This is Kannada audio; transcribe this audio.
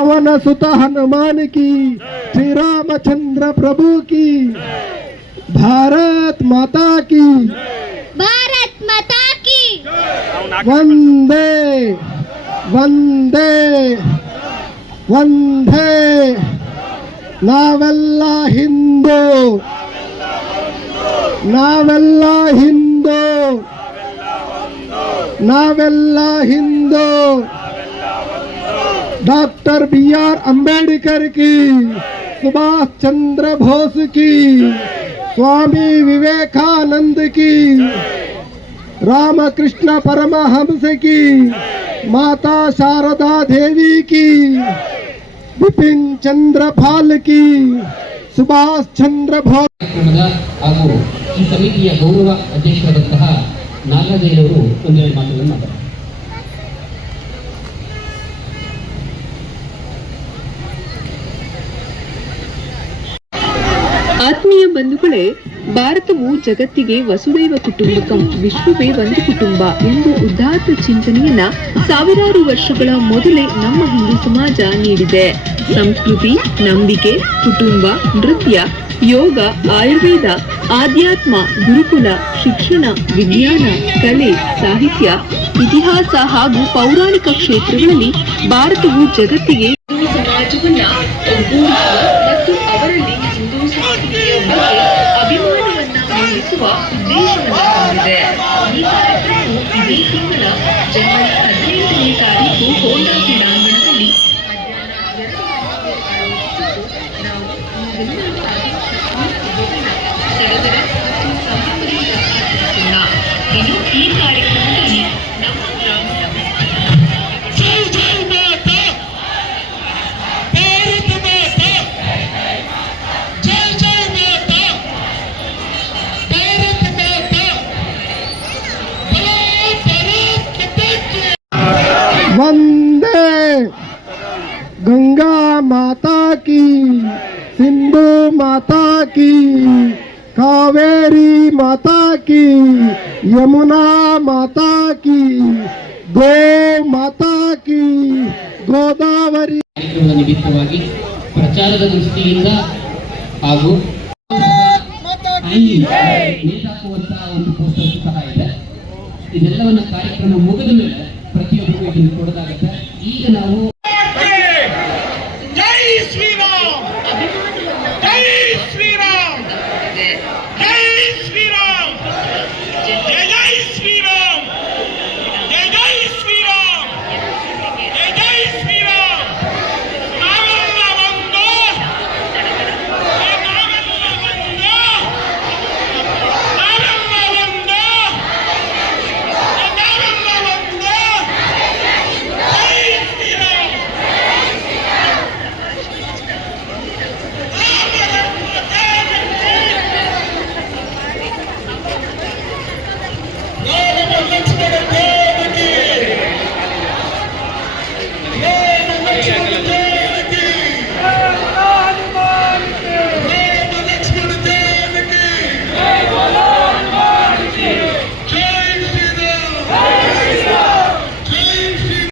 पवन सुत हनुमान की, श्री रामचंद्र प्रभु की, भारत माता की, भारत माता की, वंदे वंदे वंदे। नावेल्ल हिंदू, नावेल्ल हिंदू, नावेल्ल हिंदू। डॉक्टर BR अंबेडकर की, सुभाष चंद्र बोस की, स्वामी विवेकानंद की, रामकृष्ण परमहंस की, माता शारदा देवी की, बिपिन चंद्र पाल की, सुभाष चंद्र बोस। ಹಾಗೂ ಈ ಸಮಿತಿಯ ಗೌರವ ಅಧ್ಯಕ್ಷರಾದಂತಹ ನಾಗದೇವರು ಒಂದೆರಡು ಮಾತುಗಳನ್ನು ಮಾತಾಡ್ತಾರೆ. ಆತ್ಮೀಯ ಬಂಧುಗಳೇ, ಭಾರತವು ಜಗತ್ತಿಗೆ ವಸುದೈವ ಕುಟುಂಬಕಂ, ವಿಶ್ವವೇ ಒಂದು ಕುಟುಂಬ ಎಂದು ಉದಾತ್ತ ಚಿಂತನೆಯನ್ನ ಸಾವಿರಾರು ವರ್ಷಗಳ ಮೊದಲೇ ನಮ್ಮ ಹಿಂದೂ ಸಮಾಜ ನೀಡಿದೆ. ಸಂಸ್ಕೃತಿ, ನಂಬಿಕೆ, ಕುಟುಂಬ, ನೃತ್ಯ, ಯೋಗ, ಆಯುರ್ವೇದ, ಆಧ್ಯಾತ್ಮ, ಗುರುಕುಲ, ಶಿಕ್ಷಣ, ವಿಜ್ಞಾನ, ಕಲೆ, ಸಾಹಿತ್ಯ, ಇತಿಹಾಸ ಹಾಗೂ ಪೌರಾಣಿಕ ಕ್ಷೇತ್ರಗಳಲ್ಲಿ ಭಾರತವು ಜಗತ್ತಿಗೆ ಸಮಾಜವನ್ನ ಒಗ್ಗೂಡಿಸುವ ಮತ್ತು ಅವರಲ್ಲಿ ಹಿಂದೂ ಸಂಸ್ಕೃತಿಯ ಬಗ್ಗೆ ಅಭಿಮಾನವನ್ನ ಮೂಡಿಸುವ ಉದ್ದೇಶವನ್ನ ಹೊಂದಿದೆ. ಈ ಕಾರ್ಯಕ್ರಮವು ಇದೇ ತಿಂಗಳ ಜನವರಿ 15ನೇ ತಾರೀಕು ಹೋಂಡಾ ಕ್ರೀಡಾಂಗಣದಲ್ಲಿ ನಾವು ಸಡಗರ ಮತ್ತು ಸಂಭ್ರಮದಿಂದ ಆಚರಿಸೋಣ. ಇನ್ನು ಈ ಕಾರ್ಯಕ್ರಮದಲ್ಲಿ ನಮ್ಮ ಗ್ರಾಮದ वंदे गंगा माता की, सिंधु माता की, कावेरी माता की, यमुना माता की, गो माता की, गोदावरी। ಕಾರ್ಯಕ್ರಮದ ನಿಮಿತ್ತವಾಗಿ ಪ್ರಚಾರದ ದೃಷ್ಟಿಯಿಂದ ಹಾಗೂ ನೇತಾಕುವಂತಹ ಒಂದು ಪೋಸ್ಟರ್ ಸಹ ಇದೆ. ಇದೆಲ್ಲವನ್ನ ಕಾರ್ಯಕ್ರಮ ಮುಗಿದ ಮೇಲೆ ಪ್ರತಿಯೊಬ್ಬರಿಗೂ ಇದನ್ನು ಕೊಡೋದಾಗುತ್ತೆ. ಈಗ ನಾವು